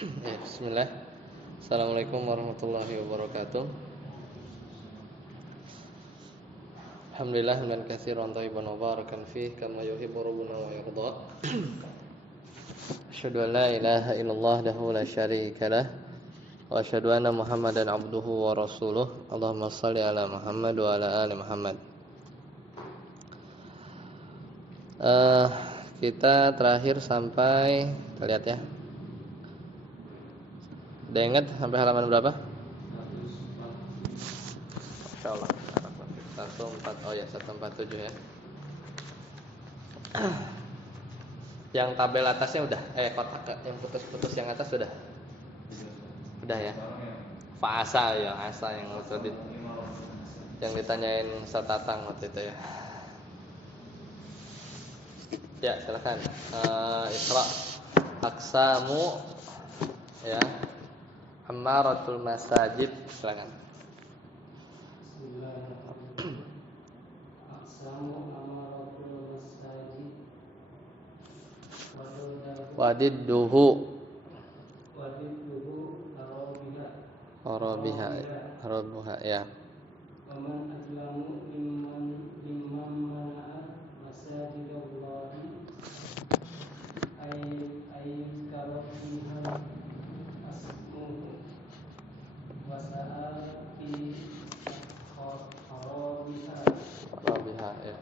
Bismillah. Assalamualaikum warahmatullahi wabarakatuh. Alhamdulillah hamdan katsiran thayyiban mubarakan fih kama yuhibbu rabbuna wa yarda. Asyhadu an la ilaha illallah wahdahu la syarika lah wa asyhadu anna Muhammadan abduhu wa rasuluh. Allahumma shalli ala Muhammad wa ala ali Muhammad. Kita terakhir sampai, kita lihat ya. Udah ingat sampai halaman berapa? Insyaallah 14, oh ya 147 ya. Yang tabel atasnya udah, kotak yang putus-putus yang atas sudah. Udah ya. Fa'asa ya, asa yang waktu yang ditanyain Satatang waktu itu ya. Ya, silakan. Iqra. Aqsamu ya. Amaratul masajid, silakan. Bismillahirrahmanirrahim. Aqsamu amaratul masajid. Wadidduhu Arabiha. Arabiha ya. Waman adlamu mimman mana'a masajidallahi ayyukara fiha asmuhu wasa'a fi Arabiha ya.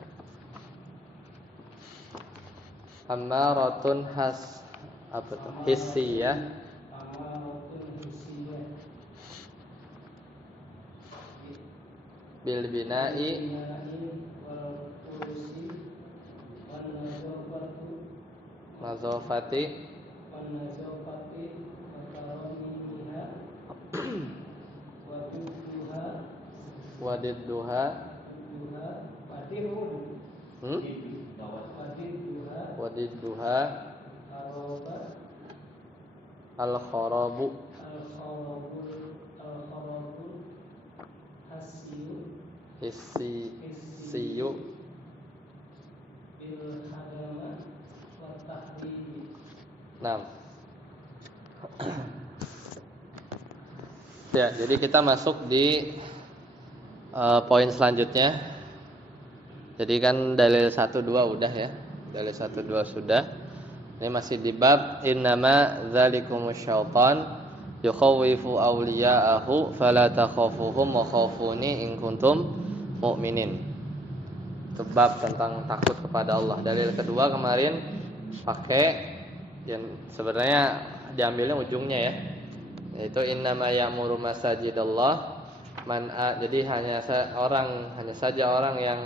Amaratun apa tuh? Hissiyah. Bil bina'i nazafati wadidduha wadidduha al-kharabu hissiyu nah. Ya, jadi kita masuk di poin selanjutnya. Jadi kan dalil 1 2 udah ya. Dalil 1 2 sudah. Ini masih di bab innama dzalikumus syaitan yukhawifu awliya'ahu fala takhafuhum wa khafuni in kuntum mu'minin. Itu bab tentang takut kepada Allah. Dalil kedua kemarin pakai yang sebenarnya diambilnya ujungnya ya. Yaitu innama ya'muru masajidallah jadi hanya saja orang yang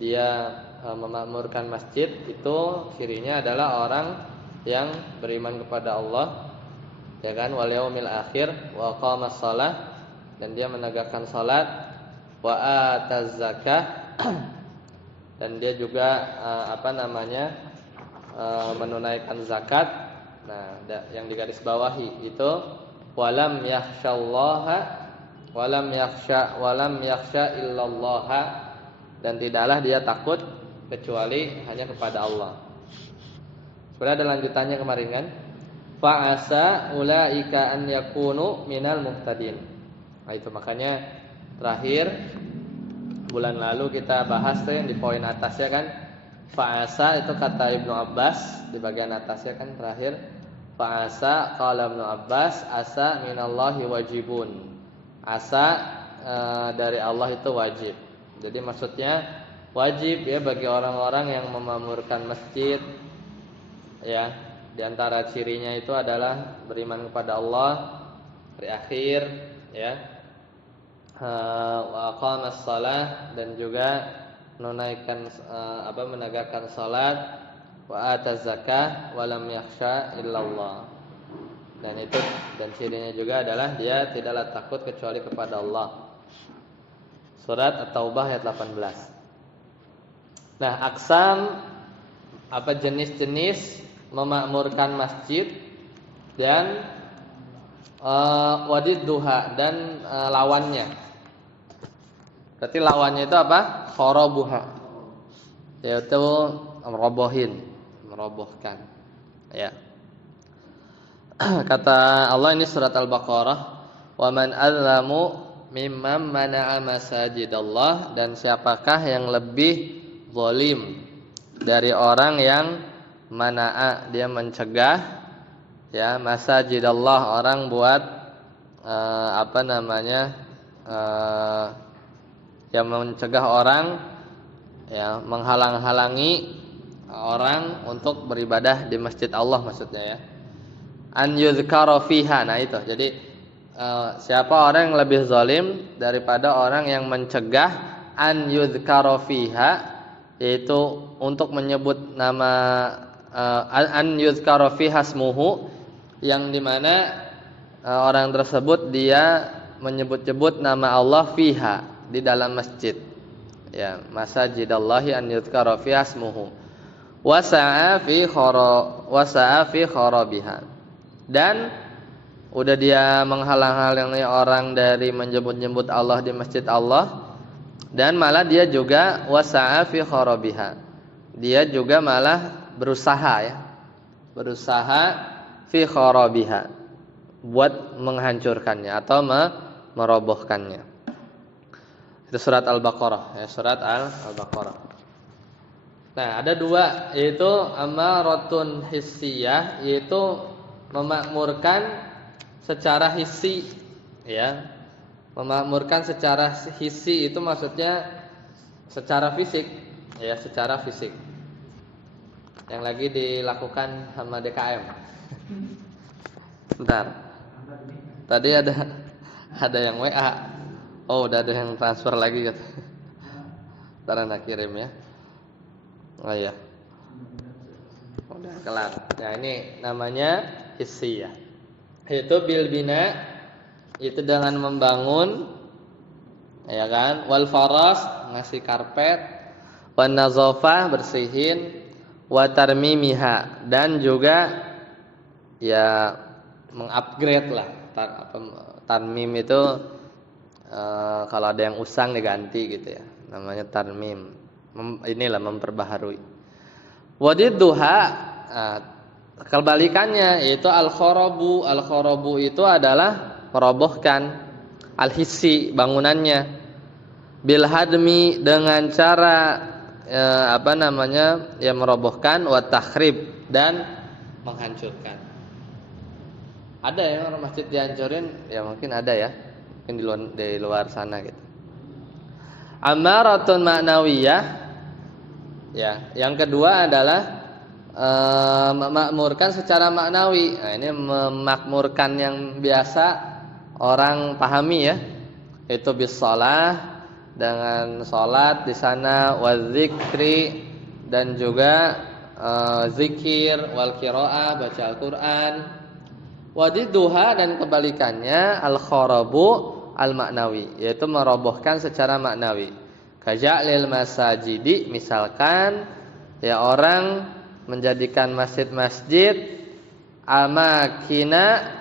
dia memakmurkan masjid itu cirinya adalah orang yang beriman kepada Allah ya kan, wal yaumil akhir wa aqamas shalah dan dia menegakkan salat, wa ataz zakah dan dia juga menunaikan zakat. Nah, yang digaris bawahi itu walam yakhsha illallaha dan tidaklah dia takut kecuali hanya kepada Allah. Sebenarnya ada lanjutannya kemarin kan? Fa'asa ulaika an yakunu minal muhtadin. Nah, itu makanya terakhir bulan lalu kita bahas tuh yang di poin atasnya kan. Fa'asa itu kata Ibnu Abbas di bagian atasnya kan terakhir. Fa'asa qala Ibnu Abbas asa minallahi wajibun. Asa dari Allah itu wajib. Jadi maksudnya wajib ya bagi orang-orang yang memakmurkan masjid ya. Di antara cirinya itu adalah beriman kepada Allah, hari akhir ya. Wa aqamas shalah dan juga menunaikan menegakkan salat, wa ataz zakah wa lam yakhsha illallah. Dan cirinya juga adalah dia tidaklah takut kecuali kepada Allah. Surat At-Taubah ayat 18. Nah, aqsam apa jenis-jenis memakmurkan masjid dan wadidduha dan lawannya. Berarti lawannya itu apa? Kharabuha. Yaitu merobohkan. Ya. kata Allah ini surat Al-Baqarah, "Wa man adzlamu mimman mana'a masajidallah," dan siapakah yang lebih zalim dari orang yang mana'a, dia mencegah ya masajidallah, orang buat yang mencegah orang ya menghalang-halangi orang untuk beribadah di masjid Allah maksudnya ya. An yuzkara fiha. Nah itu. Jadi siapa orang yang lebih zalim daripada orang yang mencegah an yuzkara fiha, yaitu untuk menyebut nama an yuzkara fiha ismuhu, yang dimana orang tersebut dia menyebut-nyebut nama Allah fiha, di dalam masjid ya, masajidallahi an yuzkara fiha ismuhu wasa'a fi kharabiha, dan udah dia menghalang-halangi orang dari menyebut-nyebut Allah di masjid Allah, dan malah dia juga wasa'a fi kharabiha, dia juga malah berusaha fi kharabiha, buat menghancurkannya atau merobohkannya. Itu surat Al-Baqarah ya, surat Al-Baqarah. Nah, ada dua, yaitu amaratun hissiyah, yaitu memakmurkan secara hissi ya. Memakmurkan secara hissi itu maksudnya secara fisik ya, secara fisik. Yang lagi dilakukan sama DKM. Bentar. Tadi ada yang WA. Oh, udah ada yang transfer lagi gitu. Ntar anda kirim ya. Oh iya. Udah kelar. Nah, ini namanya hissiyah. Itu bil bina, itu dengan membangun ya kan, wal faras, ngasih karpet, wan nazafah, bersihin, wa tarmimiha, dan juga ya mengupgrade lah. Tarmim itu kalau ada yang usang diganti gitu ya, namanya tarmim. Inilah memperbaharui. Wadidduha, kebalikannya yaitu al-kharabu. Al-kharabu itu adalah merobohkan, al-hissi, bangunannya, bil hadmi, dengan cara ya merobohkan, wa takhrib, dan menghancurkan. Ada ya orang masjid dihancurin? Ya mungkin ada ya, mungkin di luar sana gitu. Amaratun ma'nawiyah ya. Yang kedua adalah memakmurkan secara maknawi. Nah, ini memakmurkan yang biasa orang pahami ya, itu bis shalah, dengan salat di sana, wadzikri, dan juga zikir, wal qiraah, baca Al-Qur'an. Wadidduha, dan kebalikannya al-kharabu al-maknawi, yaitu merobohkan secara maknawi. Kaja'lil masajidi, misalkan ya orang menjadikan masjid-masjid amakina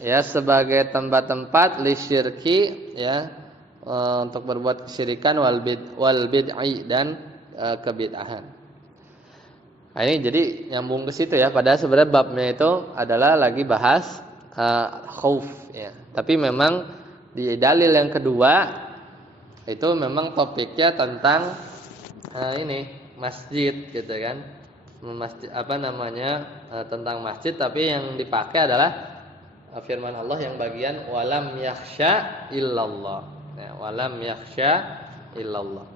ya sebagai tempat-tempat lisyirki ya, untuk berbuat kesyirikan, wal bid'i, dan kebid'ahan. Nah, ini jadi nyambung ke situ ya. Padahal sebenarnya babnya itu adalah lagi bahas khauf ya. Tapi memang di dalil yang kedua itu memang topiknya tentang ini masjid gitu kan. Masjid tentang masjid, tapi yang dipakai adalah firman Allah yang bagian walam yakhsha illallah. Ya, walam yakhsha illallah.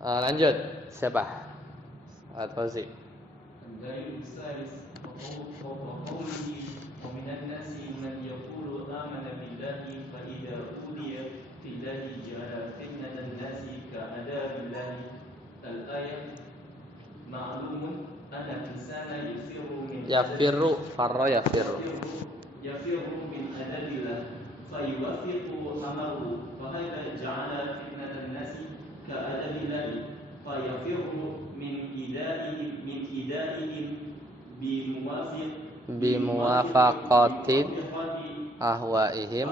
Lanjut, siapa? Al-Fawzi. Dari Salis وقوله ومن الناس من يقول آمن بالله فإذا أوذي في الله جعل فتنة الناس كعذاب الله. الآية معلوم أن الإنسان يفر من عذاب الله فيوافق أمره، فهذا جعل فتنة الناس كعذاب الله فيفر من إيذائهم bimuwafaqatin ahwaihim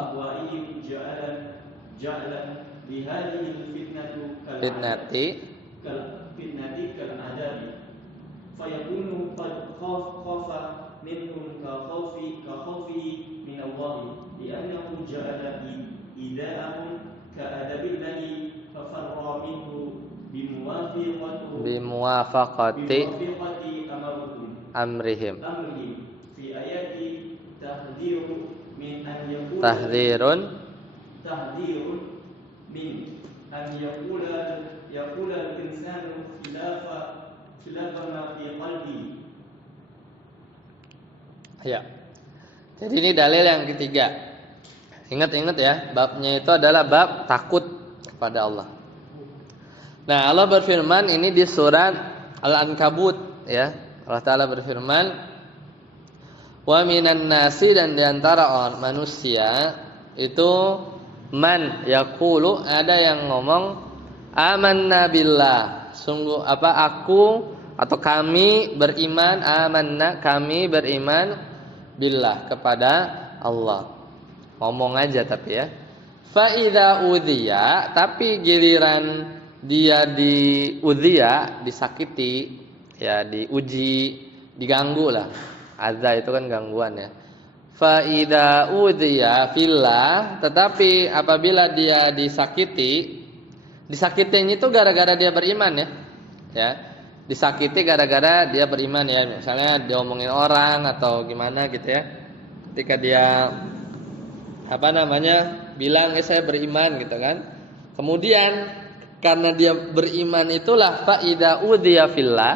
جعل لهذه الفتنة fitnati كالفتنة كالعذاب فيكون قد خاف منهم كخوفه من الله لأنه جعل إيذاءهم كأدب الله ففر منه بموافقة أمرهم أمرهم في آيات تحذير من أن يقول تحذير من أن يقول الإنسان خلاف ما في قلبه. Ya. Jadi ini dalil yang ketiga. Ingat-ingat ya, babnya itu adalah bab takut kepada Allah. Nah, Allah berfirman ini di surat Al-Ankabut ya. Allah Ta'ala berfirman, "Wa minan nasi," dan di antara orang manusia itu man yaqulu, ada yang ngomong amanna billah. Sungguh aku atau kami beriman, amanna kami beriman billah kepada Allah. Ngomong aja tapi ya. Fa idza udhiya, tapi giliran dia disakiti, ya diuji, diganggu lah. Adza itu kan gangguan ya. Fa idza udhiya fillah, tetapi apabila dia disakitinya itu gara-gara dia beriman ya. Ya. Disakiti gara-gara dia beriman ya. Misalnya diomongin orang atau gimana gitu ya. Ketika dia bilang saya beriman gitu kan. Kemudian karena dia beriman itulah fa idza udhiya fillah,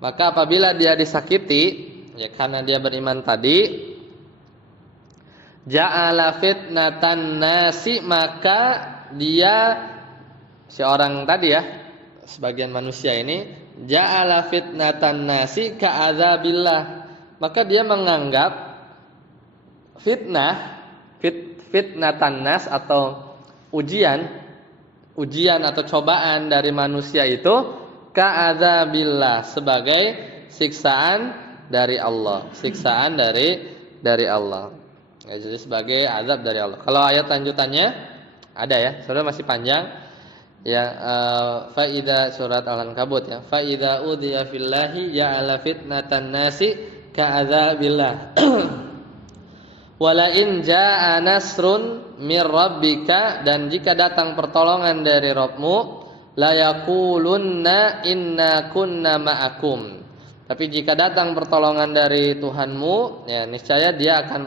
maka apabila dia disakiti ya karena dia beriman tadi, ja'ala fitnatan nasi, maka dia si orang tadi ya, sebagian manusia ini, ja'ala fitnatan nasi ka'adzabillah, maka dia menganggap fitnatan nas atau ujian atau cobaan dari manusia itu ka'adzabillah, sebagai siksaan dari Allah, siksaan dari Allah. Ya, jadi sebagai azab dari Allah. Kalau ayat lanjutannya ada ya, sebenarnya masih panjang. Ya, faida surat Al-Ankabut ya. Fa idza udhiya fillahi ja'ala fitnatan nasi ka'adzabillah. Wala in jaa nasrun mir rabbika, dan jika datang pertolongan dari Rabbmu, la yaqulunna inna kunna ma'akum. Tapi jika datang pertolongan dari Tuhanmu, ya niscaya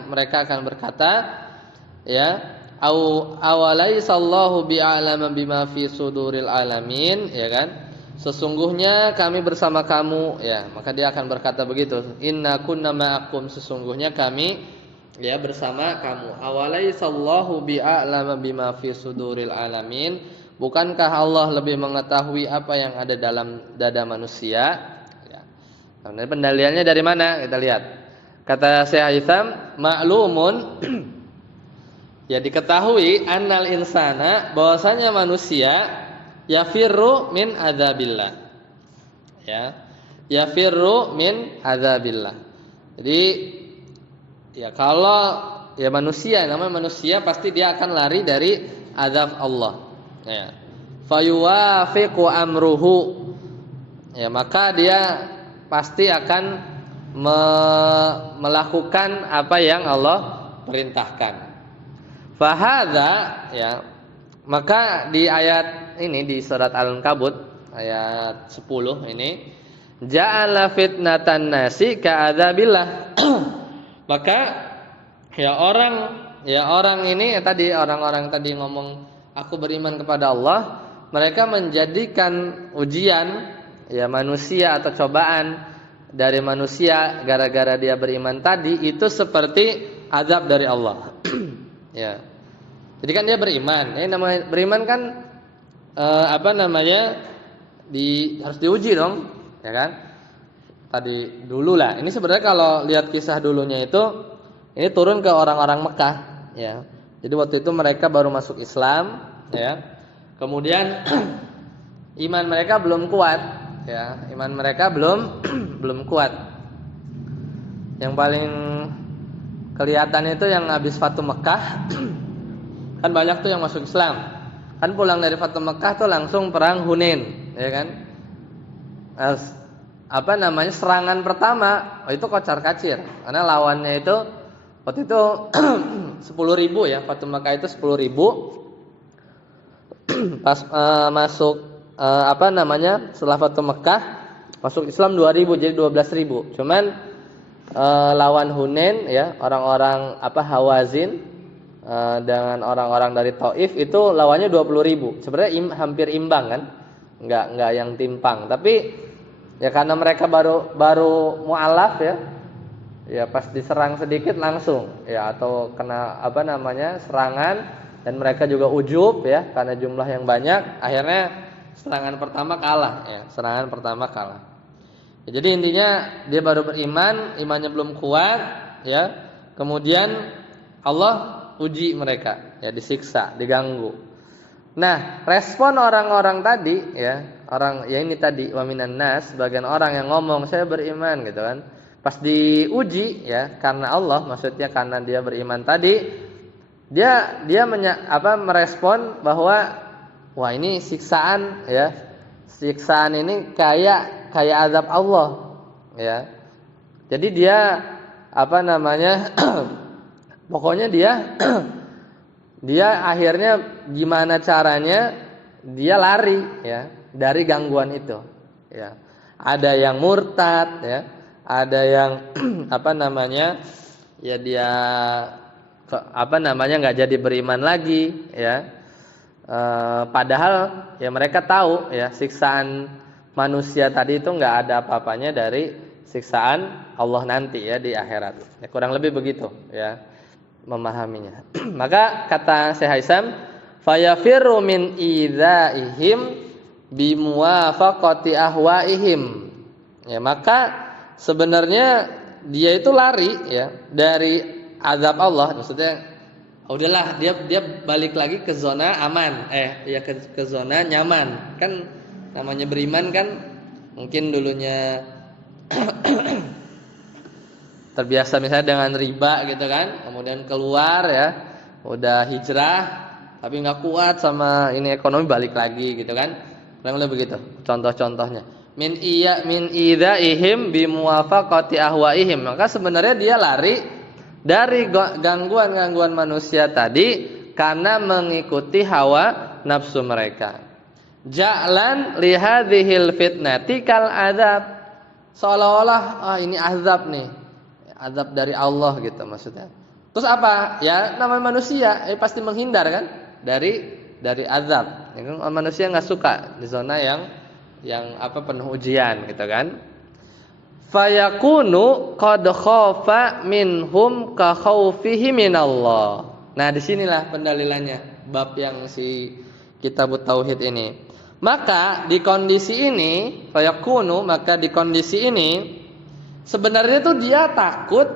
mereka akan berkata, ya, awalaysallahu bi'alama bima fi suduril alamin, ya kan? Sesungguhnya kami bersama kamu, ya, maka dia akan berkata begitu. Inna kunna ma'akum, sesungguhnya kami ya bersama kamu. Awalaysallahu bi'alama bima fi suduril alamin, bukankah Allah lebih mengetahui apa yang ada dalam dada manusia? Nah, pendalilannya dari mana? Kita lihat. Kata Syekh Haitham, ma'lumun ya diketahui annal insana, bahwasanya manusia yafirru min adzabillah. Ya. Yafirru min adzabillah. Jadi ya kalau ya manusia, namanya manusia pasti dia akan lari dari azab Allah. Ya. Fayuwafiqu amruhu. Ya, maka dia pasti akan melakukan apa yang Allah perintahkan. Fahadza ya, maka di ayat ini di surat Al-Ankabut ayat 10 ini, ja'ala fitnatan nasi ka'adzabillah. Maka orang ini tadi, orang-orang tadi ngomong aku beriman kepada Allah, mereka menjadikan ujian ya manusia atau cobaan dari manusia gara-gara dia beriman tadi itu seperti azab dari Allah. Ya. Jadi kan dia beriman. Ini namanya beriman kan harus diuji dong, ya kan? Tadi dulu lah. Ini sebenarnya kalau lihat kisah dulunya itu ini turun ke orang-orang Mekah, ya. Jadi waktu itu mereka baru masuk Islam, ya. Kemudian iman mereka belum kuat. Ya, iman mereka belum kuat. Yang paling kelihatan itu yang habis Fatu Mekah. Kan banyak tuh yang masuk Islam. Kan pulang dari Fatu Mekah tuh langsung perang Hunain, ya kan? Serangan pertama itu kocar-kacir karena lawannya itu waktu itu 10.000 ya, Fatu Makkah itu 10.000. Pas masuk setelah Fatu Makkah masuk Islam 2.000 jadi 12.000. Cuman lawan Hunain ya, orang-orang Hawazin dengan orang-orang dari Taif itu lawannya 20.000. Sebenarnya hampir imbang kan? Enggak yang timpang, tapi ya karena mereka baru mualaf ya. Ya pas diserang sedikit langsung ya, atau kena serangan, dan mereka juga ujub ya karena jumlah yang banyak, akhirnya serangan pertama kalah ya, Ya, jadi intinya dia baru beriman, imannya belum kuat ya. Kemudian Allah uji mereka ya, disiksa, diganggu. Nah, respon orang-orang tadi ya, ini tadi wa minan nas, sebagian orang yang ngomong saya beriman gitu kan. Pas diuji ya, karena Allah, maksudnya karena dia beriman tadi, dia merespon bahwa wah ini siksaan ya. Siksaan ini kayak azab Allah ya. Jadi dia pokoknya dia akhirnya gimana caranya dia lari ya dari gangguan itu ya. Ada yang murtad ya, ada yang ya dia nggak jadi beriman lagi ya. Padahal ya mereka tahu ya siksaan manusia tadi itu nggak ada apa-apanya dari siksaan Allah nanti ya di akhirat. Ya, kurang lebih begitu ya memahaminya. Maka kata Syekh Haisam, fayafirru min idzaihim bimuwafaqati ahwaihim. Ya, maka sebenarnya dia itu lari ya dari azab Allah. Maksudnya udahlah dia balik lagi ke zona aman, ke zona nyaman. Kan namanya beriman kan mungkin dulunya terbiasa misalnya dengan riba gitu kan, kemudian keluar ya, udah hijrah tapi nggak kuat sama ini ekonomi, balik lagi gitu kan, kurang lebih begitu contoh-contohnya. Min idzaihim bimuwafaqati ahwaihim, maka sebenarnya dia lari dari gangguan-gangguan manusia tadi karena mengikuti hawa nafsu mereka. Ja'lan lihadhil fitnati kal azab, seolah-olah ini azab nih, azab dari Allah gitu maksudnya. Terus apa? Ya namanya manusia pasti menghindar kan dari azab. Ya, manusia nggak suka di zona yang penuh ujian gitu kan. Fayakunu qad khafa minhum ka khaufihi minallah. Nah, disinilah pendalilannya bab yang si Kitabut Tauhid ini. Maka di kondisi ini fayakunu, maka di kondisi ini sebenarnya tuh dia takut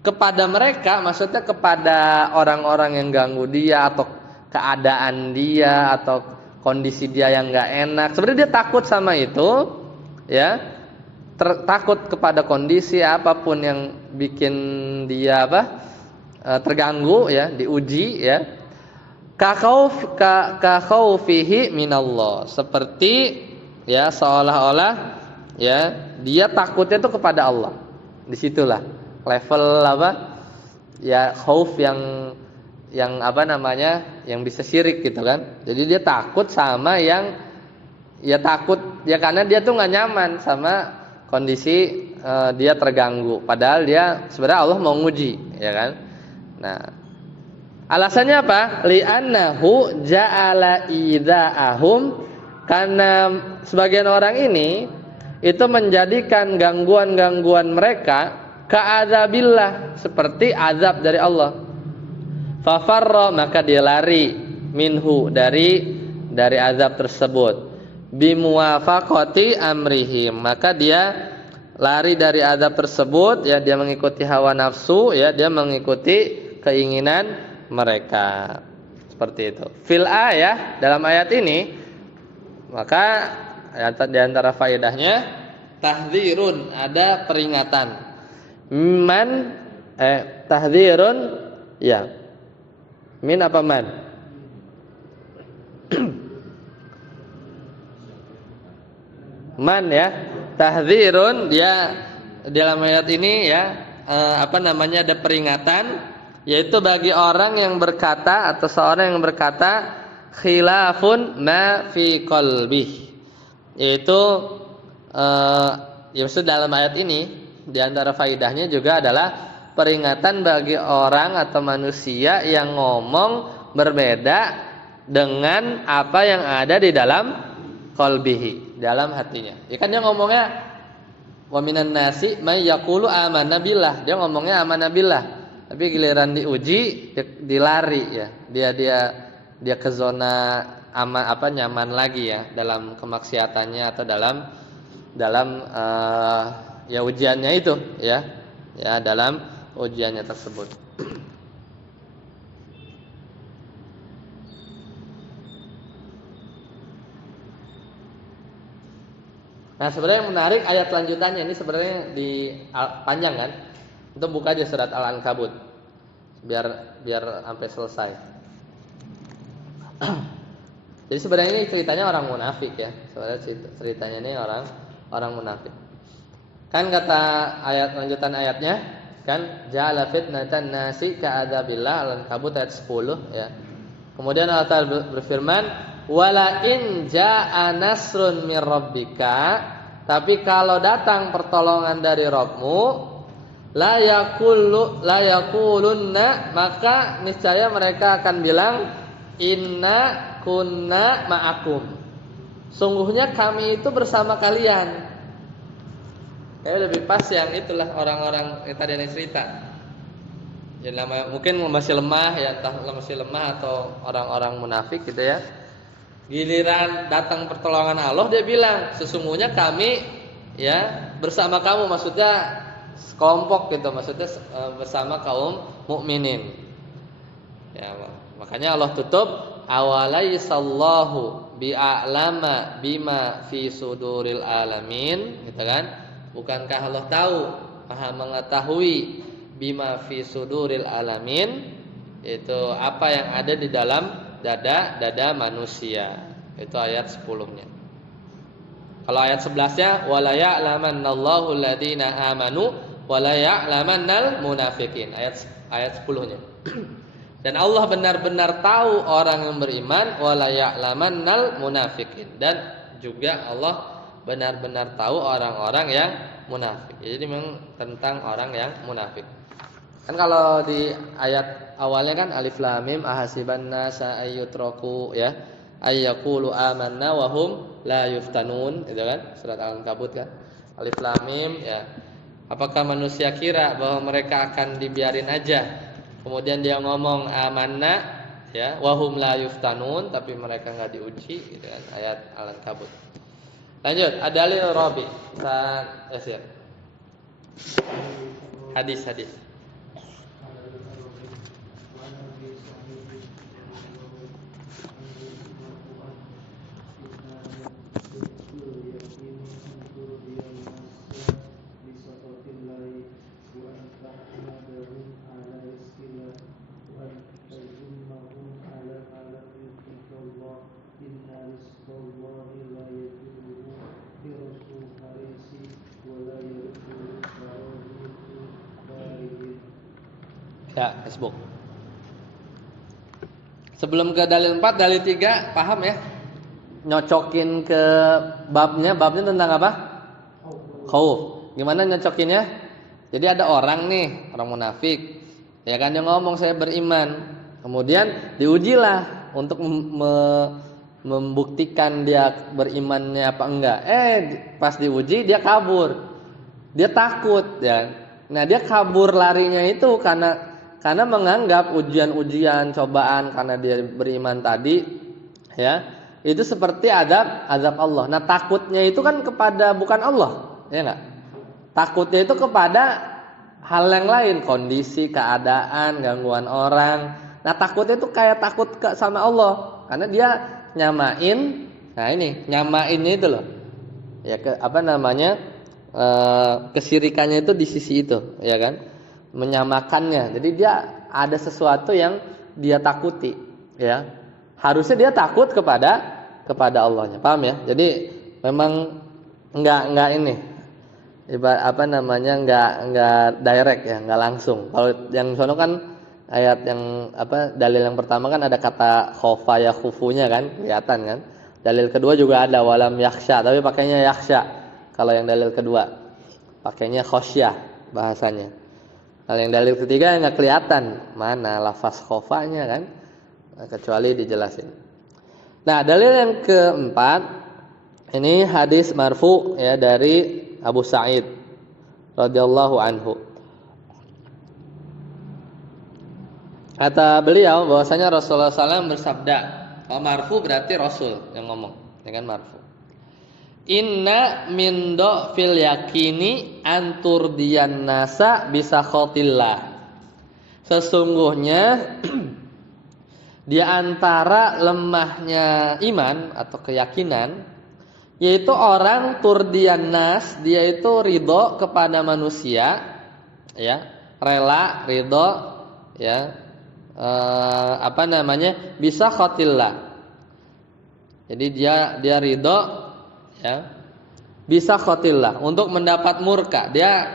kepada mereka, maksudnya kepada orang-orang yang ganggu dia atau keadaan dia atau kondisi dia yang enggak enak. Sebenarnya dia takut sama itu, ya. Takut kepada kondisi apapun yang bikin dia terganggu ya, diuji ya. Ka khaufihi minallah, seperti ya seolah-olah ya dia takutnya itu kepada Allah. Disitulah level ya khauf yang yang bisa syirik gitu kan. Jadi dia takut sama yang takut ya karena dia tuh nggak nyaman sama kondisi dia terganggu. Padahal dia sebenarnya Allah mau nguji ya kan. Nah, alasannya apa? Li'annahu ja'ala idza'ahum, karena sebagian orang ini itu menjadikan gangguan-gangguan mereka ka'adzabillah, seperti azab dari Allah. Fafarra, maka dia lari minhu dari azab tersebut. Bimuwafaqati amrihim, maka dia lari dari azab tersebut ya, dia mengikuti hawa nafsu ya, dia mengikuti keinginan mereka. Seperti itu. Fil ayah, dalam ayat ini, maka di antara faedahnya tahdzirun, ada peringatan. Tahdzirun ya. Min apa man? man ya. Tahdzirun dia dalam ayat ini ya ada peringatan, yaitu bagi orang yang berkata atau seorang yang berkata khilafun ma fi qalbih, yaitu ya maksud dalam ayat ini di antara faidahnya juga adalah peringatan bagi orang atau manusia yang ngomong berbeda dengan apa yang ada di dalam qalbihi, dalam hatinya. Ya kan dia ngomongnya wa minan nasi may yaqulu amanna billah, dia ngomongnya amanna billah, tapi giliran diuji dilari ya. Dia ke zona aman nyaman lagi ya dalam kemaksiatannya atau dalam ya ujiannya itu ya dalam ujiannya tersebut. Nah sebenarnya yang menarik ayat lanjutannya ini sebenarnya panjang kan. Untuk buka aja surat Al-Ankabut biar sampai selesai. Jadi sebenarnya ini ceritanya orang munafik ya. Sebenarnya ceritanya ini orang munafik. Kan kata ayat lanjutan ayatnya kan ja'ala fitnatan nasi ka'adzabillah, Al-Ankabut ayat 10 ya. Kemudian Allah Ta'ala berfirman, wala in jaa nasrun mir rabbika, tapi kalau datang pertolongan dari Rabbmu, la yaqulunna, maka niscaya mereka akan bilang inna kunna ma'akum, sungguhnya kami itu bersama kalian. Ya lebih pas yang itulah orang-orang yang tadi yang cerita. Ya mungkin masih lemah ya, entah masih lemah atau orang-orang munafik gitu ya. Giliran datang pertolongan Allah dia bilang sesungguhnya kami ya bersama kamu, maksudnya kelompok gitu, maksudnya bersama kaum mukminin. Ya, makanya Allah tutup awalaisallahu bi'alama bima fi suduril alamin, gitu kan? Bukankah Allah tahu, Maha mengetahui bima fi suduril alamin, itu apa yang ada di dalam dada manusia. Itu ayat 10-nya. Kalau ayat 11-nya wala ya'lamannallahu alladziina aamanu wala ya'lamannal munafiqin. Ayat 10-nya. Dan Allah benar-benar tahu orang yang beriman wala ya'lamannal munafiqin, dan juga Allah benar-benar tahu orang-orang yang munafik. Jadi memang tentang orang yang munafik. Kan kalau di ayat awalnya kan alif lam mim ahasiban nasa ayyutraku ya ayyaqulu amanna wa hum la yuftanun, itu kan surat Al-Ankabut kan. Alif lam mim ya. Apakah manusia kira bahwa mereka akan dibiarin aja? Kemudian dia ngomong amanna ya wa hum la yuftanun, tapi mereka enggak diuji, gitu kan, ayat Al-Ankabut. Lanjut, adalil rabi. Siap. Hadis. Ya, Facebook. Sebelum ke dalil 4, dalil 3, paham ya? Nyocokin ke babnya tentang apa? Khauf. Gimana nyocokinnya? Jadi ada orang nih, orang munafik. Ya kan dia ngomong saya beriman. Kemudian diujilah untuk membuktikan dia berimannya apa enggak. Pas diuji dia kabur. Dia takut ya. Nah, dia kabur larinya itu karena menganggap ujian-ujian, cobaan karena dia beriman tadi ya, itu seperti azab Allah. Nah, takutnya itu kan kepada bukan Allah, ya enggak? Takutnya itu kepada hal yang lain, kondisi, keadaan, gangguan orang. Nah, takutnya itu kayak takut sama Allah karena dia nyamain. Nah, ini nyamainnya itu loh. Ya kesyirikannya itu di sisi itu, ya kan? Menyamakannya. Jadi dia ada sesuatu yang dia takuti, ya. Harusnya dia takut kepada Allahnya. Paham ya? Jadi memang enggak ini. Apa namanya? Enggak direct ya, enggak langsung. Kalau yang sono kan ayat yang apa dalil yang pertama kan ada kata khofa ya khufunya kan, kelihatan kan. Dalil kedua juga ada walam yakhsha, tapi pakainya yakhsha. Kalau yang dalil kedua pakainya khosyah bahasanya. Kalau yang dalil ketiga enggak kelihatan mana lafaz khofanya kan, kecuali dijelasin. Nah, dalil yang keempat ini hadis marfu ya dari Abu Sa'id radhiyallahu anhu. Kata beliau bahwasanya Rasulullah SAW bersabda, kalau marfu berarti Rasul yang ngomong, ya kan marfu. Inna min fil yakini antur dian nasa bisa khotillah. Sesungguhnya di antara lemahnya iman atau keyakinan, yaitu orang turdian nas, dia itu ridho kepada manusia, ya, rela ridho, ya, apa namanya, bisa khotillah. Jadi dia ridho, ya, bisa khotillah untuk mendapat murka. Dia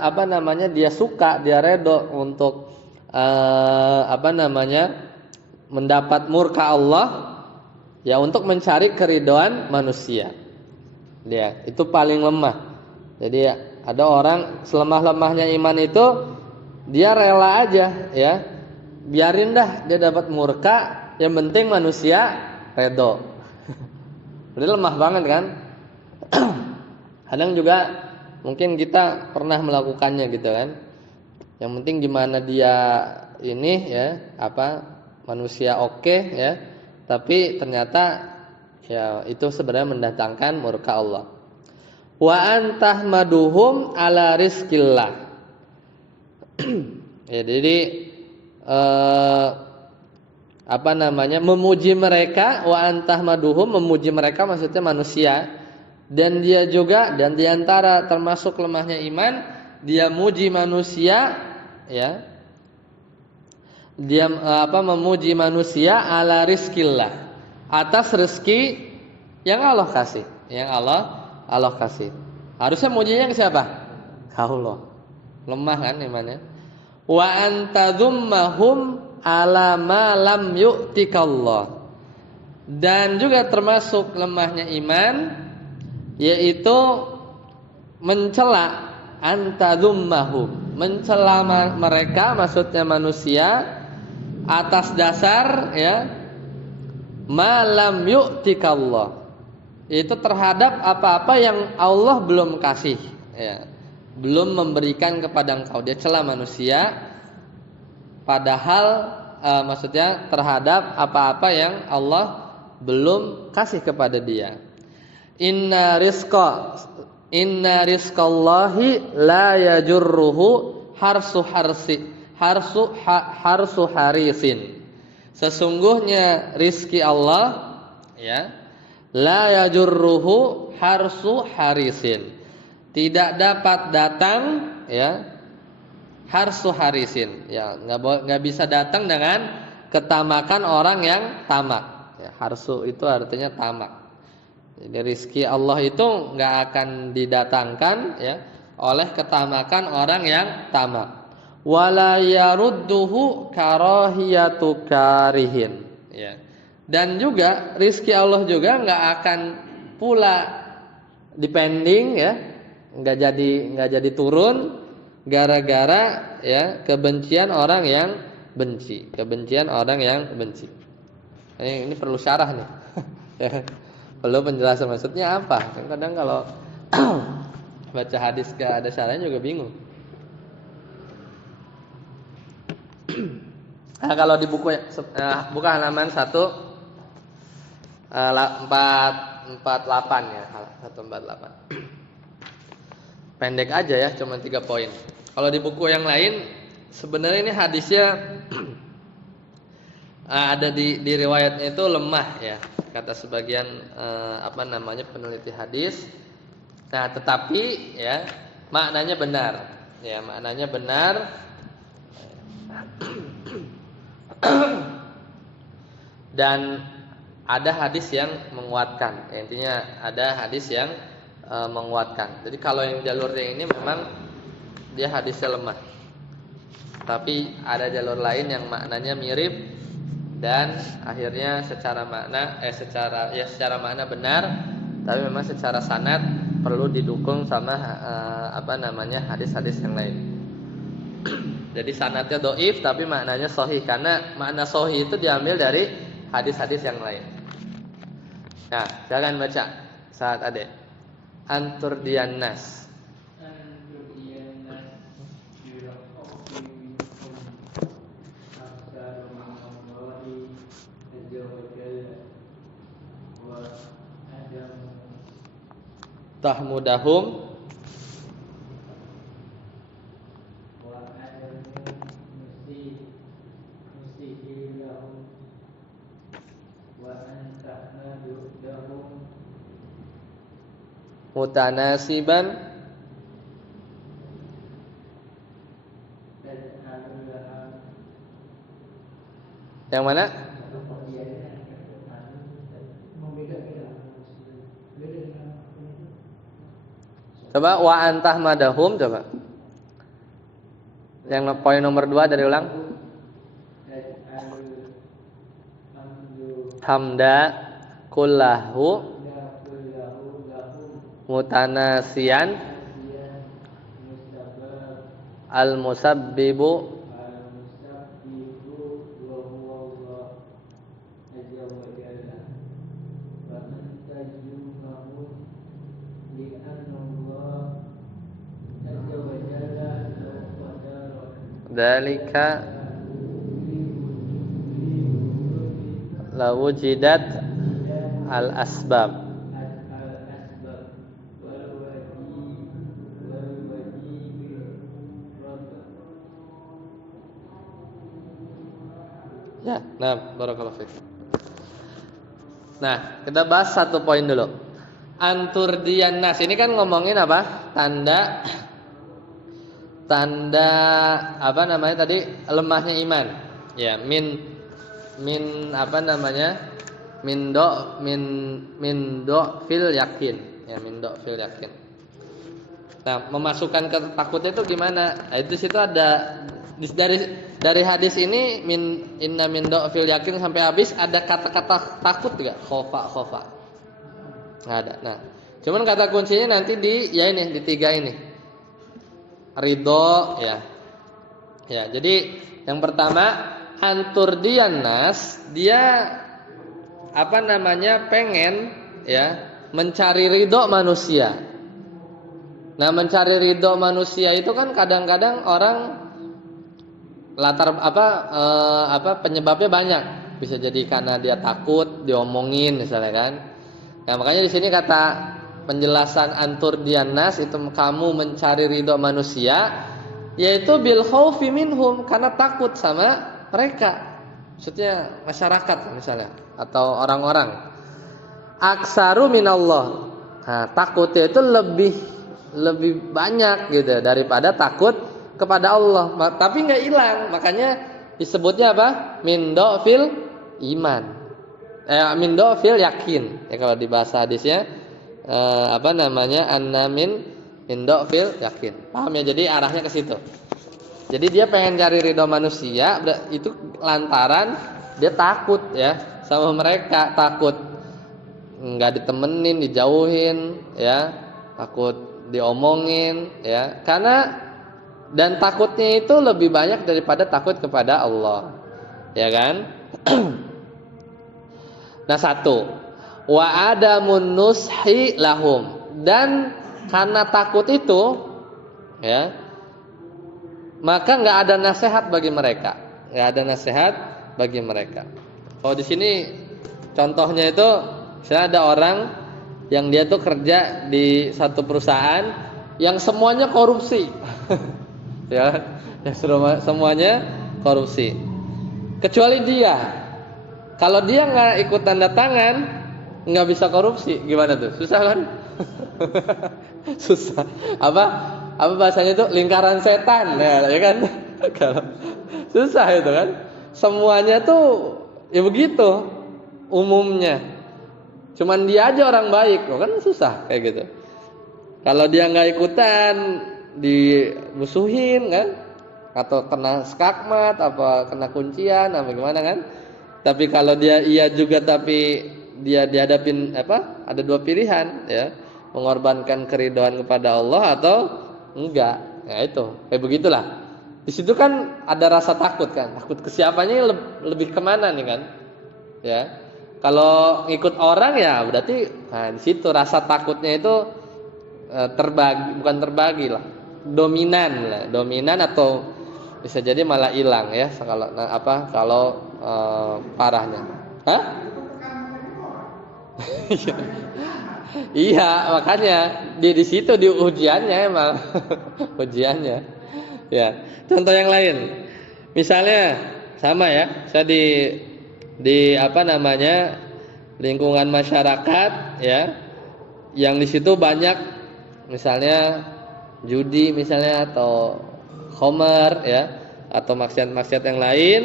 apa namanya, dia suka, dia ridho untuk apa namanya, mendapat murka Allah, ya, untuk mencari keridhaan manusia. Dia itu paling lemah. Jadi ada orang selemah-lemahnya iman itu dia rela aja, ya, biarin dah dia dapat murka, yang penting manusia redo. Berarti lemah banget kan? Kadang juga mungkin kita pernah melakukannya gitu kan. Yang penting gimana dia ini, ya, apa manusia oke, ya. Tapi ternyata ya itu sebenarnya mendatangkan murka Allah. Wa antahmaduhum ala rizqillah. Ya, jadi apa namanya, memuji mereka, wa antahmaduhum, memuji mereka maksudnya manusia, dan dia juga, dan diantara termasuk lemahnya iman, dia muji manusia, ya, dia apa, memuji manusia ala rizqillah, atas rezeki yang Allah kasih, yang Allah kasih. Harusnya mujinya ke siapa? Allah. Lemah kan imannya. Wa antadzummahum ala ma lam yu'tikallah. Dan juga termasuk lemahnya iman, yaitu mencela, antadzummahum, mencela mereka, maksudnya manusia, atas dasar, ya, ma lam yu'tikallah, itu terhadap apa-apa yang Allah belum kasih, ya, belum memberikan kepada engkau. Dia cela manusia, padahal maksudnya terhadap apa-apa yang Allah belum kasih kepada dia. Inna rizqallahi la yajurruhu harsu harisin. Sesungguhnya rizki Allah, ya, la yajurruhu harsu harisin, tidak dapat datang, ya, harsu harisin, ya, nggak bisa datang dengan ketamakan orang yang tamak, ya, harsu itu artinya tamak. Jadi rizki Allah itu nggak akan didatangkan, ya, oleh ketamakan orang yang tamak. Wala yarudduhu karahiyatu karihin, ya. Dan juga rizki Allah juga nggak akan pula dipending, ya, nggak jadi turun gara-gara, ya, kebencian orang yang benci, kebencian orang yang benci. Ini perlu syarah nih. Perlu penjelasan maksudnya apa. Kadang kalau baca hadis gak ada syarahnya juga bingung. Nah, kalau di buku buka halaman 148 ya, 148. Pendek aja ya, cuma 3 poin. Kalau di buku yang lain sebenarnya ini hadisnya ada di riwayatnya itu lemah, ya, kata sebagian apa namanya, peneliti hadis. Nah, tetapi, ya, maknanya benar. Ya, maknanya benar. Dan ada hadis yang menguatkan. Intinya ada hadis yang menguatkan. Jadi kalau yang jalurnya ini memang dia hadisnya lemah. Tapi ada jalur lain yang maknanya mirip dan akhirnya secara makna benar, tapi memang secara sanad perlu didukung sama hadis-hadis yang lain. Jadi sanadnya dhaif tapi maknanya sahih, karena makna sahih itu diambil dari hadis-hadis yang lain. Nah, silakan baca saat Ade. Antur diannas. Tahmudahum mutanasiban yang mana? Coba wa antah madahum, coba. Yang poin nomor 2 dari ulang. Hamda kullahu mutanasiyan al musabbibu dalika lawujidat al asbab. Ya, nah, barakallahu fiik. Nah, kita bahas satu poin dulu. Antur diannas ini kan ngomongin apa? Tanda apa namanya tadi? Lemahnya iman. Ya, min fil yakin. Ya, min do fil yakin. Nah, memasukkan ke takutnya itu gimana? Nah, itu situ ada dari hadis ini inna min do fil yakin sampai habis ada kata-kata takut enggak? Khofa. Enggak ada. Nah, cuman kata kuncinya nanti di 3 ini. Ridho, ya. Ya, jadi yang pertama antur diannas, dia pengen ya mencari ridho manusia. Nah, mencari ridho manusia itu kan kadang-kadang orang penyebabnya banyak. Bisa jadi karena dia takut diomongin misalnya kan. Nah, makanya di sini kata penjelasan antur diannas itu kamu mencari ridho manusia, yaitu bil khaufi minhum, karena takut sama mereka. Maksudnya masyarakat misalnya atau orang-orang. Aksaru minallah. Nah, takutnya itu lebih banyak gitu daripada takut kepada Allah. Tapi enggak hilang. Makanya disebutnya apa? Min do fil iman. Min do fil yakin. Ya kalau di bahasa hadisnya anna min do fil yakin. Paham ya? Jadi arahnya ke situ. Jadi dia pengen cari ridho manusia itu lantaran dia takut ya sama mereka, takut enggak ditemenin, dijauhin ya, takut diomongin ya. Karena dan takutnya itu lebih banyak daripada takut kepada Allah. Ya kan? Nah, satu, wa adamun nushi lahum, dan karena takut itu ya, maka enggak ada nasihat bagi mereka. Enggak ada nasihat bagi mereka. Oh, di sini contohnya itu misalnya ada orang yang dia tuh kerja di satu perusahaan yang semuanya korupsi. Ya, semuanya korupsi. Kecuali dia. Kalau dia nggak ikut tanda tangan, nggak bisa korupsi. Gimana tuh? Susah kan? Susah. Apa bahasanya itu lingkaran setan, ya kan? Kalau susah itu kan. Semuanya tuh ya begitu. umumnya. Cuman dia aja orang baik, kan susah kayak gitu. Kalau dia nggak ikutan dimusuhin kan, atau kena skakmat, apa kena kuncian, apa gimana kan? Tapi kalau dia iya juga tapi dia dihadapin apa? Ada dua pilihan ya, mengorbankan keridhaan kepada Allah atau enggak. Ya itu, kayak begitulah. Di situ kan ada rasa takut kan, takut ke siapanya lebih kemana nih kan? Ya. Kalau ngikut orang ya berarti nah di situ rasa takutnya itu terbagi, bukan terbagi lah, dominan atau bisa jadi malah hilang ya kalau parahnya. Hah? Iya, makanya di situ di ujiannya emang ujiannya. Ya, contoh yang lain. Misalnya sama ya, saya di apa namanya lingkungan masyarakat ya, yang di situ banyak misalnya judi misalnya atau khamar ya atau maksiat-maksiat yang lain.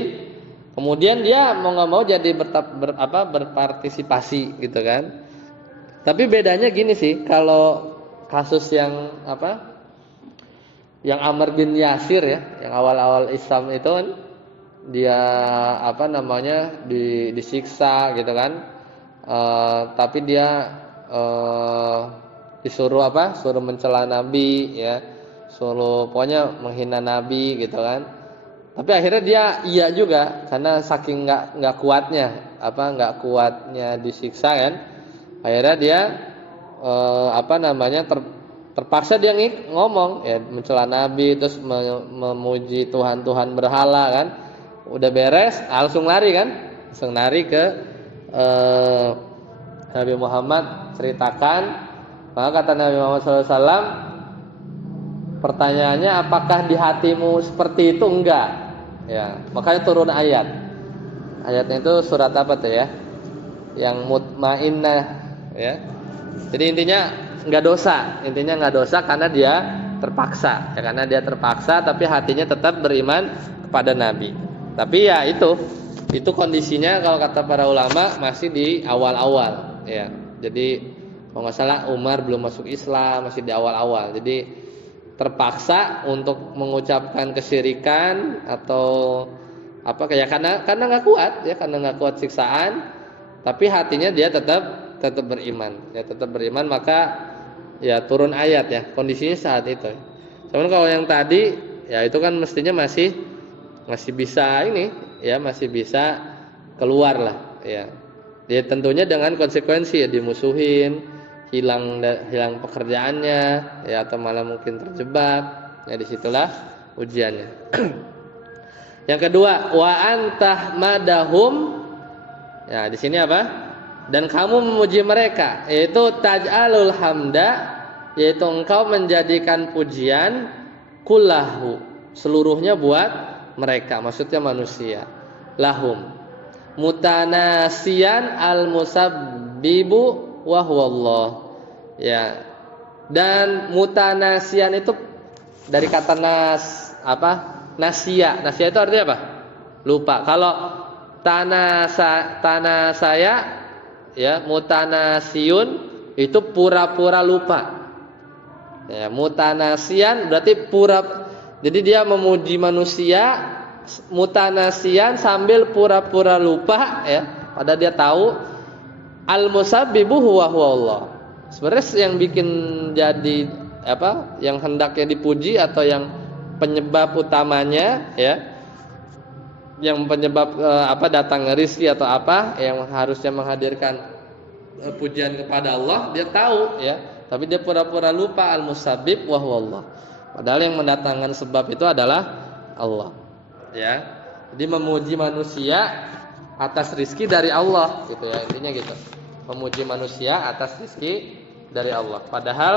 Kemudian dia mau nggak mau jadi berpartisipasi gitu kan. Tapi bedanya gini sih, kalau kasus yang yang Ammar bin Yasir ya, yang awal-awal Islam itu kan dia disiksa gitu kan, tapi dia disuruh suruh mencela Nabi ya, suruh pokoknya menghina Nabi gitu kan. Tapi akhirnya dia iya juga karena saking nggak kuatnya disiksa kan, akhirnya dia terpaksa dia ngomong ya, mencela Nabi terus memuji Tuhan berhala kan. Udah beres langsung lari ke Nabi Muhammad ceritakan. Maka kata Nabi Muhammad SAW, pertanyaannya apakah di hatimu seperti itu? Enggak ya, makanya turun ayatnya itu surat apa tuh ya, yang mutmainnah ya. Jadi intinya nggak dosa karena dia terpaksa ya, karena dia terpaksa tapi hatinya tetap beriman kepada Nabi. Tapi ya itu kondisinya kalau kata para ulama masih di awal-awal ya. Jadi kalau nggak salah Umar belum masuk Islam, masih di awal-awal. Jadi terpaksa untuk mengucapkan kesyirikan atau karena nggak kuat ya, karena nggak kuat siksaan, tapi hatinya dia tetap beriman, maka ya turun ayat ya, kondisinya saat itu. Cuman kalau yang tadi ya itu kan mestinya masih bisa masih bisa keluar lah ya. Dia tentunya dengan konsekuensi ya, dimusuhin, hilang pekerjaannya ya, atau malah mungkin terjebak ya, disitulah ujiannya. Yang kedua, wa antahmadahum ya, di sini dan kamu memuji mereka, yaitu taj'alul hamda, yaitu engkau menjadikan pujian kullahu, seluruhnya buat mereka, maksudnya manusia, lahum mutanasiyan al musabbibu wa huwallah ya. Dan mutanasiyan itu dari kata nasia itu artinya apa? Lupa. Kalau tanah saya ya, mutanasiun itu pura-pura lupa ya. Mutanasian berarti jadi dia memuji manusia, mutanasian sambil pura-pura lupa ya, padahal dia tahu. Al-musabbibu huwa Allah. Sebenarnya yang bikin jadi yang hendaknya dipuji atau yang penyebab utamanya ya, yang penyebab datangnya rezeki atau yang harusnya menghadirkan pujian kepada Allah, dia tahu ya, tapi dia pura-pura lupa. Al-musabbib wa huwa Allah. Padahal yang mendatangkan sebab itu adalah Allah ya. Jadi memuji manusia atas rizki dari Allah gitu ya, intinya gitu. Memuji manusia atas rizki dari Allah. Padahal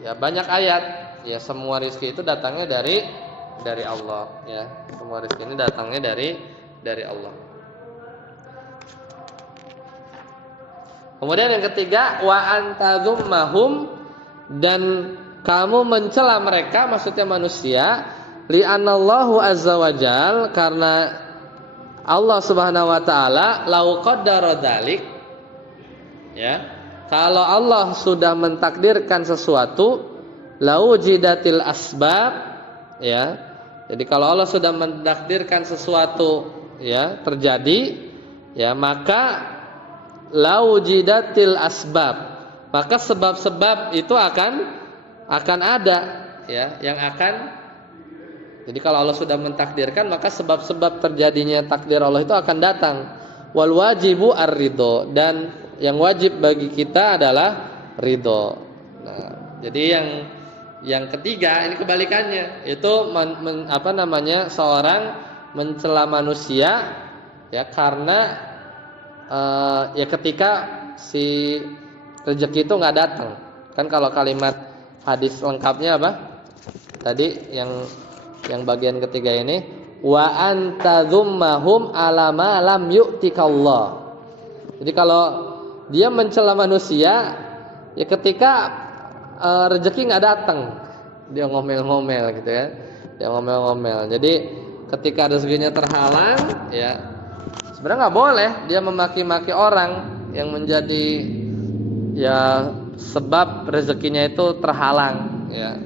ya banyak ayat ya, semua rizki itu datangnya dari Allah ya. Semua rizki ini datangnya dari Allah. Kemudian yang ketiga, wa antadzummahum, dan kamu mencela mereka, maksudnya manusia, li'annallahu azza wajal, karena Allah Subhanahu wa taala lau qaddara dzalik, ya. Kalau Allah sudah mentakdirkan sesuatu, lau jidatil asbab, ya. Jadi kalau Allah sudah mentakdirkan sesuatu, ya, terjadi, ya, maka lau jidatil asbab, maka sebab-sebab itu akan ada, ya, yang akan. Jadi kalau Allah sudah mentakdirkan, maka sebab-sebab terjadinya takdir Allah itu akan datang. Wal wajibu ar-ridho, dan yang wajib bagi kita adalah ridho. Nah, jadi yang ketiga ini kebalikannya, itu seorang mencela manusia, ya, karena ya ketika si rezeki itu nggak datang. Kan kalau kalimat hadis lengkapnya apa? Tadi yang bagian ketiga ini, wa anta dzummahum ala ma lam yu'tikallah. Jadi kalau dia mencela manusia, ya ketika rezeki nggak datang, dia ngomel-ngomel gitu ya. Dia ngomel-ngomel. Jadi ketika rezekinya terhalang, ya sebenarnya nggak boleh dia memaki-maki orang yang menjadi, ya, sebab rezekinya itu terhalang, ya.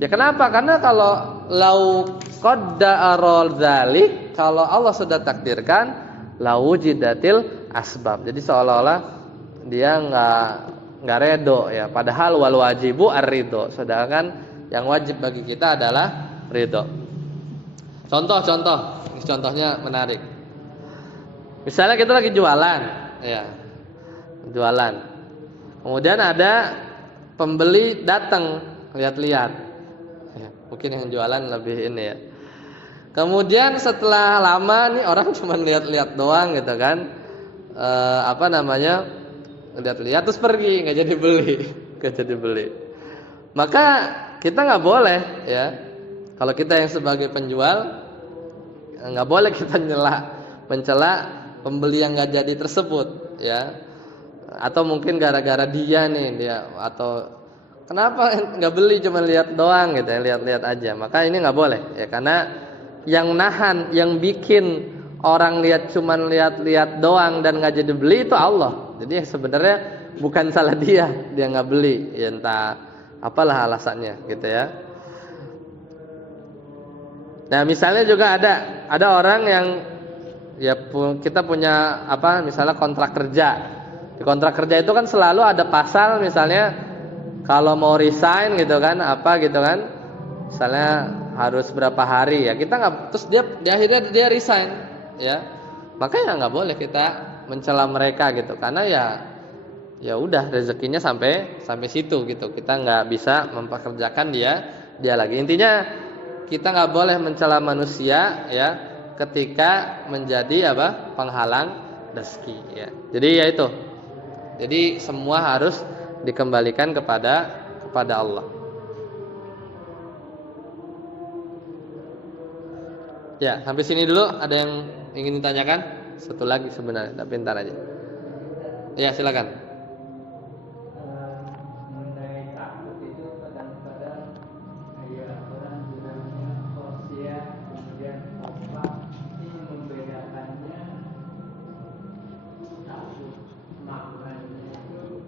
Ya kenapa? Karena kalau lau qaddara dzalik, kalau Allah sudah takdirkan, lau jidatil asbab. Jadi seolah-olah dia enggak redo, ya. Padahal wal wajibu ar-ridho. Sedangkan yang wajib bagi kita adalah ridho. Contohnya menarik. Misalnya kita lagi jualan, ya. Jualan. Kemudian ada pembeli datang lihat-lihat. Ya, mungkin yang jualan lebih ini, ya. Kemudian setelah lama nih orang cuma lihat-lihat doang gitu kan, lihat-lihat terus pergi, nggak jadi beli. Maka kita nggak boleh, ya, kalau kita yang sebagai penjual, nggak boleh kita mencela pembeli yang nggak jadi tersebut, ya. Atau mungkin gara-gara dia, atau kenapa nggak beli, cuma lihat doang gitu ya, lihat-lihat aja. Maka ini nggak boleh, ya, karena yang nahan, yang bikin orang cuma lihat-lihat doang dan nggak jadi beli itu Allah. Jadi sebenarnya bukan salah dia nggak beli, ya, entah apalah alasannya gitu ya. Nah misalnya juga ada orang yang, ya, kita punya misalnya kontrak kerja. Di kontrak kerja itu kan selalu ada pasal, misalnya kalau mau resign gitu kan, misalnya harus berapa hari, ya, kita nggak, terus di akhirnya dia resign, ya, makanya nggak boleh kita mencela mereka gitu, karena ya udah rezekinya sampai situ gitu, kita nggak bisa mempekerjakan dia lagi. Intinya kita nggak boleh mencela manusia, ya, ketika menjadi penghalang rezeki, ya. Jadi ya itu. Jadi semua harus dikembalikan kepada Allah. Ya, sampai sini dulu. Ada yang ingin ditanyakan? Satu lagi sebenarnya, tapi ntar aja. Ya, silakan. Mengenai takut itu kadang-kadang orang bilangnya khosyah, kemudian khofa. Ini membedakannya takut maknanya itu.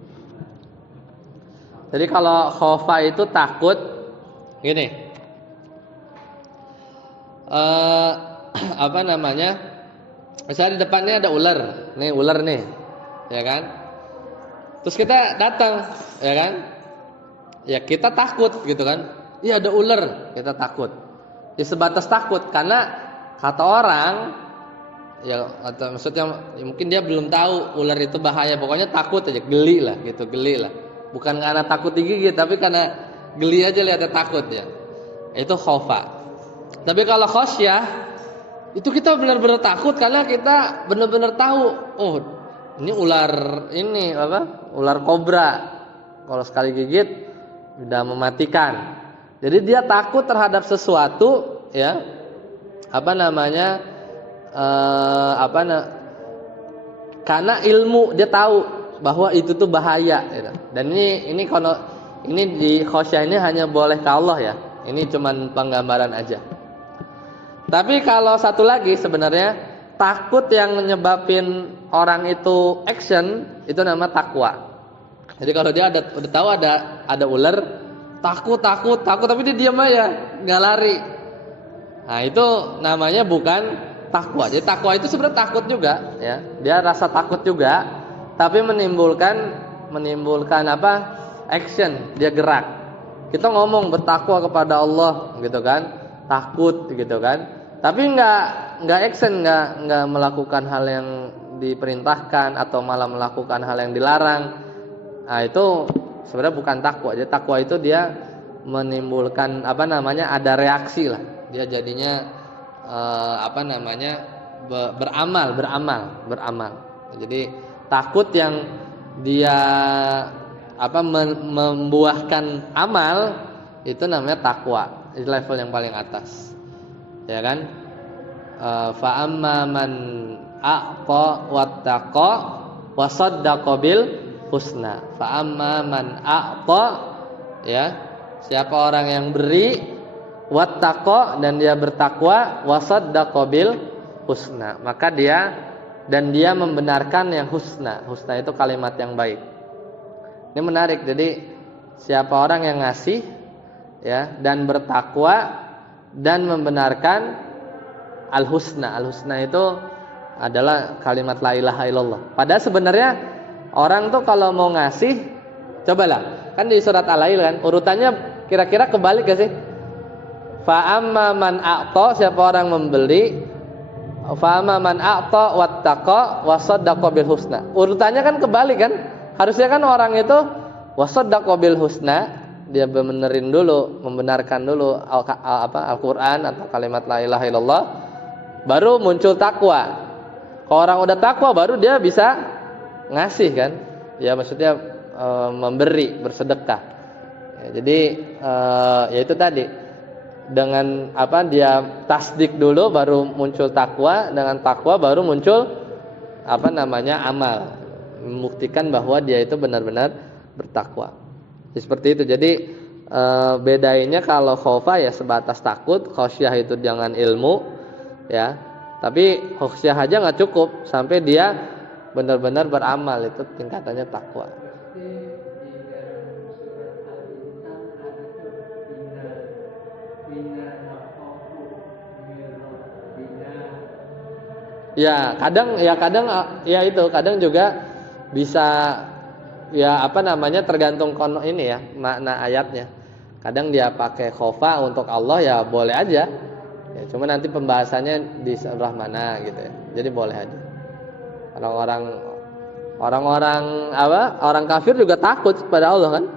Jadi kalau khofa itu takut, gini. Misalnya di depannya ada ular nih, ya kan? Terus kita datang, ya kan? Ya kita takut gitu kan? Iya ada ular, kita takut. Ya sebatas takut, karena kata orang, ya, atau maksudnya ya mungkin dia belum tahu ular itu bahaya, pokoknya takut aja, geli lah. Bukan karena takut digigit, tapi karena geli aja lihatnya takut, ya. Itu khofa. Tapi kalau khosyah, itu kita benar-benar takut karena kita benar-benar tahu, oh ini ular kobra, kalau sekali gigit sudah mematikan. Jadi dia takut terhadap sesuatu, ya, karena ilmu, dia tahu bahwa itu tuh bahaya, gitu. Dan ini di khosyah ini hanya boleh ke Allah, ya. Ini cuman penggambaran aja. Tapi kalau satu lagi sebenarnya takut yang menyebabin orang itu action itu nama takwa. Jadi kalau dia udah tahu ada ular, takut tapi dia diam aja, nggak lari. Nah, itu namanya bukan takwa. Jadi takwa itu sebenarnya takut juga, ya. Dia rasa takut juga, tapi menimbulkan apa? Action, dia gerak. Kita ngomong bertakwa kepada Allah, gitu kan? Takut, gitu kan? Tapi nggak action, nggak melakukan hal yang diperintahkan atau malah melakukan hal yang dilarang. Nah, itu sebenarnya bukan takwa. Jadi takwa itu dia menimbulkan apa namanya? Ada reaksi lah. Dia jadinya beramal. Jadi takut yang dia membuahkan amal itu namanya takwa. Itu level yang paling atas. Ya kan? Fa amma man a'ta wattaqa wa saddaqa bil husna. Fa amma man a'ta, ya, siapa orang yang beri, wattaqa, dan dia bertakwa, wa saddaqa bil husna, maka dia membenarkan yang husna. Husna itu kalimat yang baik. Ini menarik. Jadi siapa orang yang ngasih, ya, dan bertakwa dan membenarkan al-husna. Al-husna itu adalah kalimat la ilaha illallah. Padahal sebenarnya orang tuh kalau mau ngasih, cobalah, kan di surat Al-Lail kan urutannya kira-kira kebalik gak sih? Fa amma man a'ta, siapa orang membeli, fa amma man a'ta wattaqa wa saddaqa bil husna. Urutannya kan kebalik kan? Harusnya kan orang itu wa saddaqa bil husna, dia membenarkan dulu Al-Qur'an atau kalimat la ilaha illallah, baru muncul takwa. Kalau orang udah takwa baru dia bisa ngasih kan? Ya maksudnya memberi, bersedekah. Ya, jadi ya itu tadi, dengan dia tasdik dulu baru muncul takwa, dengan takwa baru muncul amal, membuktikan bahwa dia itu benar-benar bertakwa. Jadi seperti itu. Jadi bedanya kalau khofa ya sebatas takut, khosyah itu jangan ilmu, ya. Tapi khosyah aja nggak cukup, sampai dia benar-benar beramal, itu tingkatannya takwa. Kadang juga bisa tergantung ini ya, makna ayatnya. Kadang dia pakai khofa untuk Allah, ya boleh aja. Ya, cuma nanti pembahasannya di surah mana gitu ya. Jadi boleh aja. Orang kafir juga takut kepada Allah kan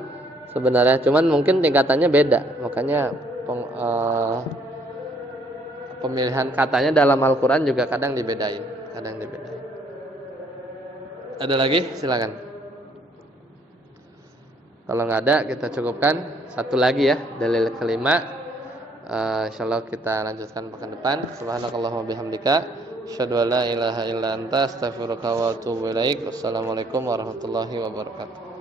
sebenarnya, cuman mungkin tingkatannya beda. Makanya pemilihan katanya dalam Al-Qur'an juga kadang dibedain. Ada lagi? Silakan. Kalau nggak ada kita cukupkan. Satu lagi ya, dalil kelima. Insyaallah kita lanjutkan pekan depan. Subhanakallahumma bihamdika, asyhadu an la ilaha illa anta, astaghfiruka wa atubu ilaik. Wassalamualaikum warahmatullahi wabarakatuh.